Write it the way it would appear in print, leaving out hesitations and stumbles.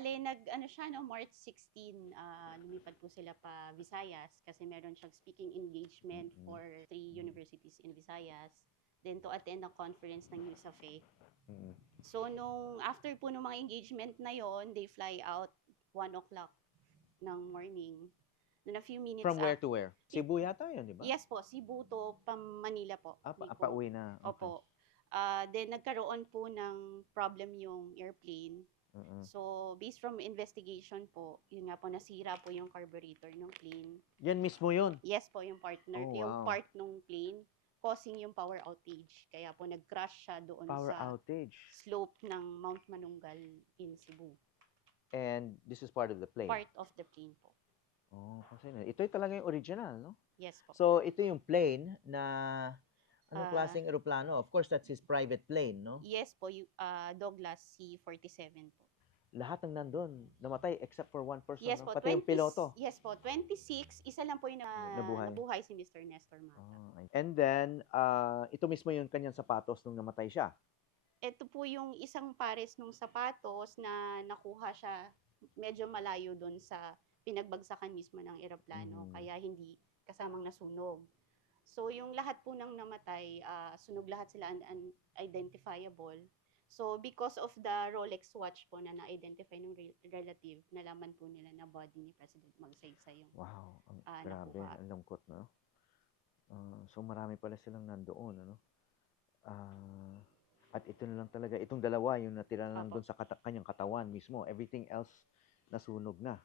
Bale, nag-ano siya, no, March 16, lumipat po sila pa Visayas kasi meron siyang speaking engagement Mm-mm. for 3 universities in Visayas. Then to attend a conference ng USAFE. Mm-mm. So, nung after po ng mga engagement na yon, they fly out 1 o'clock ng morning. Then a few minutes From where to where? Cebu yata yun, di ba? Yes po, Cebu to Manila po. Nico. Pauwi na. Okay. Opo. Then nagkaroon po ng problem yung airplane. Mm-mm. So, based from investigation po, yun nga po, nasira po yung carburetor ng plane. Yan mismo yun. Yes po, yung partner, Oh, yung wow. part ng plane, causing yung power outage. Kaya po nag-crash siya doon Power sa outage. slope ng Mount Manunggal in Cebu. And this is part of the plane. Part of the plane po. Oh, kasi ito talaga yung original, no? Yes po. So, ito yung plane na anong Ah, klaseng eroplano? Of course, that's his private plane, no? Yes po, Douglas C-47 po. Lahat ng nandun, namatay except for one person, Yes no? po, Pati yung piloto. Yes po, 26, isa lang po yung Nabuhay. nabuhay si Mr. Nestor Mata. And then, ito mismo yung kanyang sapatos nung namatay siya. Ito po yung isang pares ng sapatos na nakuha siya medyo malayo doon sa pinagbagsakan mismo ng eroplano, kaya hindi kasamang nasunog. So yung lahat po ng namatay, sunog lahat sila unidentifiable. So because of the Rolex watch po na na-identify ng relative, nalaman po nila na body ni President Magsaysay yung Wow, grabe, nakuha. ang lungkot, no? So marami pala silang nandoon, ano? At ito na lang talaga, itong dalawa yung natira na lang Opo. doon sa kanyang katawan mismo. Everything else nasunog na.